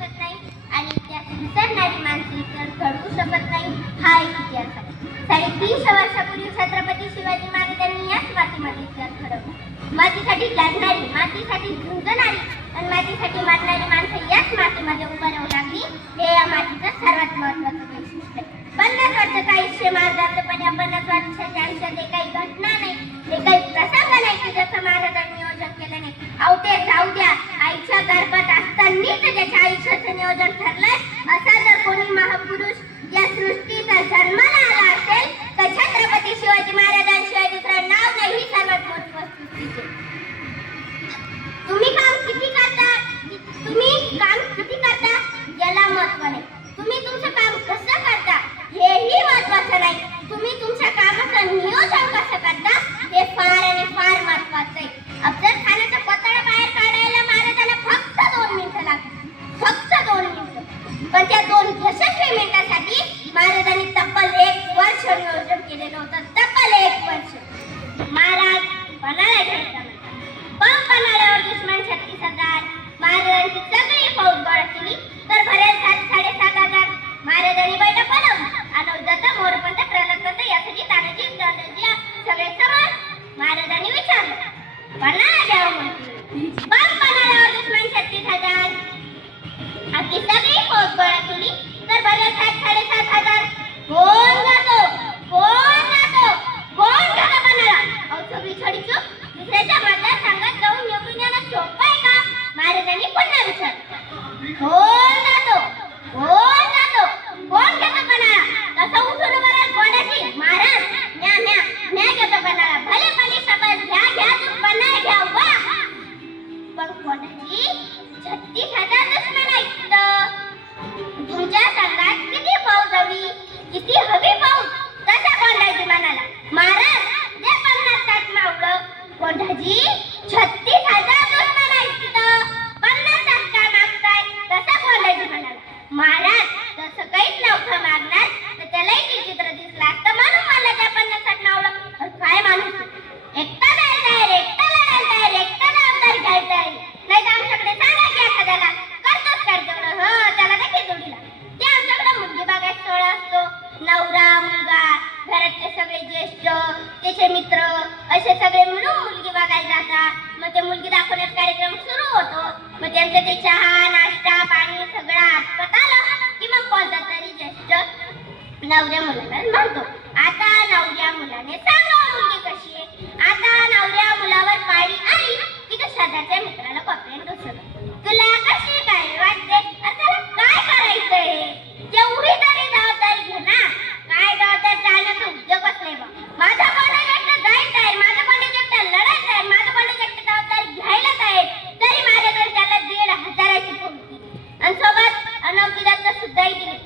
शकत नाही आणि इतिहास विसरणारी माणसे इतिहास घडवू शकत नाही, हा एक इतिहास आहे. 350 वर्षापूर्वी छत्रपती शिवाजी महाराजांनी याच मातीमध्ये इतिहास घडवला. मातीसाठी लढणारी, मातीसाठी झुंजणारी आणि मातीसाठी मरणारी माणसं याच मातीमध्ये उभं राहू लागली, हे या मातीचं सर्वात महत्वाचं वैशिष्ट्य आहे. 50 वर्षाचं आयुष्य महाराजांचं, पण या 50 वर्षाच्या आयुष्यात हे काही घटना नाही, हे काही प्रसंग नाही की ज्याचं महाराजांनी नियोजन केलं नाही. अहो ते जाऊ द्या, आईच्या गर्भात असतानाच त्याच्या आयुष्याचं नियोजन ठरलंय. असा जर कोणी महापुरुष या सृष्टीचा जन्माला आला असेल तर छत्रपती शिवाजी महाराजांशिवाय दुसरं नाव नाही, ही सर्वात मोठी वस्तुस्थिती. तुम्ही काम किती करता याला महत्व नाही, तुम्ही तुमचं काम कसं करता हेही महत्वाचं नाही, तुम्ही तुमच्या कामाचं नियोजन कसं करता हे फार आणि फार महत्वाचं आहे. अफजल खानाचा पुतळा बाहेर काढायला महाराजांना फक्त 2 मिनिटं लागली, फक्त 2 मिनिटं. पण त्या 2 यशस्वी मिनिटांसाठी महाराजांनी तब्बल 1 वर्ष नियोजन केलेलं होतं, तब्बल 1 वर्ष. महाराज पन्हाळा घ्यायचा पण पन्हाळ्यावर दुश्मन 36,000. महाराजांची सगळी फौज गोळा केली तर भरेल 7,500. महाराजांनी बैठक बोलावली, अनुजदत्त, मोरपंत, प्रल्हादपंत यासाठी तानाजी सगळे समोर. महाराजांनी विचारलं, पन्हाळा घ्यावं म्हणते, पण पन्हाळ्यावर दुश्मन 36,000. आपली सगळी फौज गोळा केली तर भरेल 7,500. कोण जातो पन्हाळा? अहो सगळी छडी चूप. दुसऱ्याच्या मतदारसंघात जाऊन निवडून येणं सोपं आहे का? महाराजांनी पुन्हा विचारलं, कोण जातो पन्हाळा? तसं उठून बरं कोणाची? महाराज न्या घेतो पन्हाळा. भले शपथ घ्या तू पन्हाळा घ्या वा. पण कोणाची? 36,000 दुश्मन आहेत. तुमच्या संघात किती फौज हवी? किती हवी फौज? तसा कोंढाजी म्हणाला, महाराज दे 50-60 मावळं. कोंढाजी 36,000 दुश्मन आहेत तिथं, 50-60 का मागताय? तसा कोंढाजी म्हणाला, महाराज तसं काहीच नव्हतं मागणार तर त्यालाही चित्र दिसलं असतं, म्हणून मला त्या 50-60 मावळं. काय माणूस, एकटा जायला तयार, एकटा लढायला तयार, एकटा जबाबदारी घ्यायला तयार. नाही तर आमच्याकडे सांगा की एखाद्याला करतोच कर तेवढं, त्याला देखील जोडीला. ते आमच्याकडे मुलगी बघायचा सोहळा असतो, नवरा मुलगा घरातले सगळे ज्येष्ठ त्याचे मित्र असे सगळे मिळून मुलगी बघायला जातात. मग ते मुलगी दाखवण्याचा कार्यक्रम सुरू होतो. मग त्यांचं ते चहा नाश्ता पाणी सगळं आटपत आलं की मग कोणता तरी ज्येष्ठ नवऱ्या मुलाला म्हणतो, आता नवऱ्या मुलाने सांगा मुलगी कशी आहे. आता नवऱ्या मुलावर पाळी आली की तो शेजारच्या मित्राला कॉपरेट घुसवतो, तुला कशी काय वाटते? आता काय करायचंय? एवढी तरी जबाबदारी घे ना. काय जबाबदारी चालण्याचा उद्योगच नाही बा. माझा कॉलेज एकटं जायचं आहे, माझं कॉलेज एकटं लढायचं आहे, माझं कॉलेज एकटं जबाबदारी घ्यायलाच आहे. तरी माझ्याकडे त्याला 1,500ची फौज दिली आणि सोबत अनोखी दत्त सुद्धाही दिली.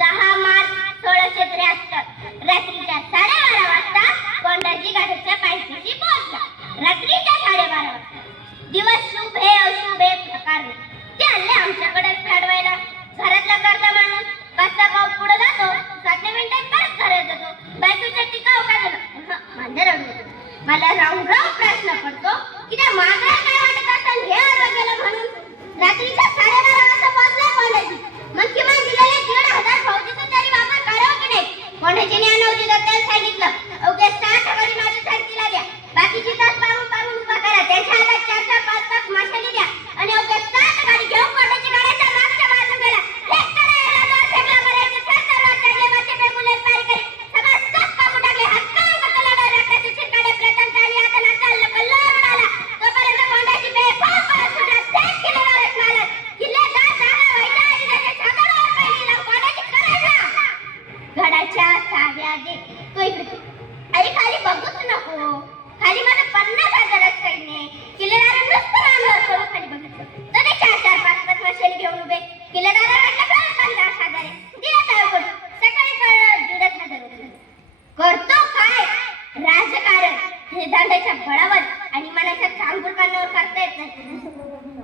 6 मार्च 1673 रात्रीच्या 12:30 वाजता कोंढाजी गाठच्या पायथ्याशी पोहोचला. रात्रीच्या 12:30 वाजता. दिवस शुभ हे अशुभ हे प्रकार नाही. ते आले आमच्याकडे फेडवायला. घरातला करता माणूस 5चा गाव पुढे जातो, 7 मिनिटात परत घरात जातो. बायकोच्या टिकाव का झालं? माझे रडू. मला राहून प्रश्न पडतो की त्या मागण्या काय वाटत असेल हे आलं गेलं म्हणून. रात्रीच्या 12:30 वाजता पोहोचला कोंढाजी. मग किमान दिलेले 1,500 फौजीचा तरी वापर करावा की नाही? कोंढाजीने अनवजी दत्ताला सांगितलं, अवघ्या 60 गाडी माझ्या सारखीला द्या, बाकीची तास पाहून उभा करा, त्यांच्या हातात 4-4, 5-5 मशाली द्या आणि अवघ्या 60 गाडी घेऊन कोंढाजी गाड्याच्या मागच्या बाजूला गेला. आई खाली बघूच नको, खाली माझं 50,000 सैन्य किल्लेदार नुसतं रांगवर करून खाली बघितलं तर ते 4-4, 5-5 मशाली घेऊन उभे. किल्लेदार म्हटलं 50,000 आहे, दिला काय करू? सकाळी कळलं 1,500 करतो काय? राजकारण हे दांड्याच्या बळावर आणि मनाच्या चांगुलपणावर करता येत नाही.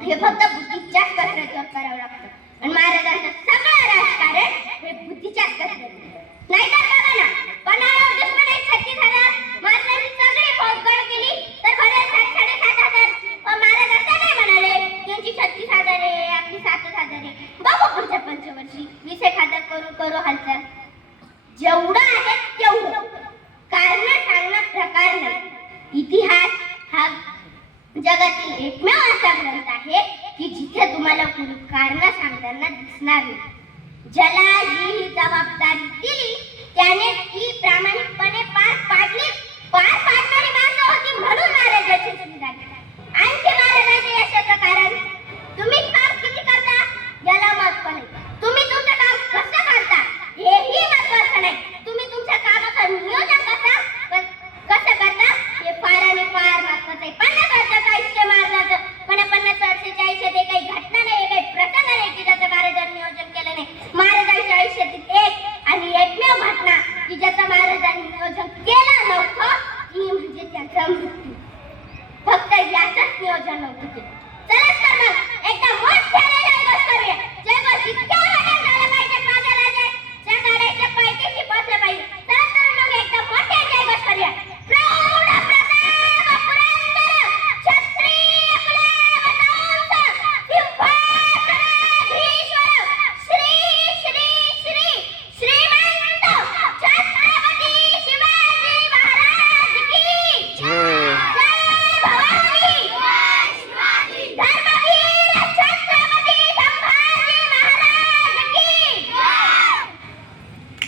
हे फक्त बुद्धीच्याच कसरतीवर करावं लागतं आणि महाराजांचं सगळं राजकारण हे बुद्धीच्याच कसरतीवर. नाहीतर बघा ना, पन्हाळ्यावर दुश्मन 36,000, महाराजांनी सगळी फौज गोळा केली तर भरेल 7,500. महाराज असं नाही म्हणाले त्यांची 36,000 आहे आपली 7,000 आहे. जेवढं आहे तेवढं. कारण सांगणं प्रकार नाही. इतिहास हा जगातील एकमेव असा ग्रंथ आहे की जिथे तुम्हाला कुणी कारण सांगताना दिसणार नाही. ज्याला जी जबाबदारी दिली त्याने ती प्रामाणिक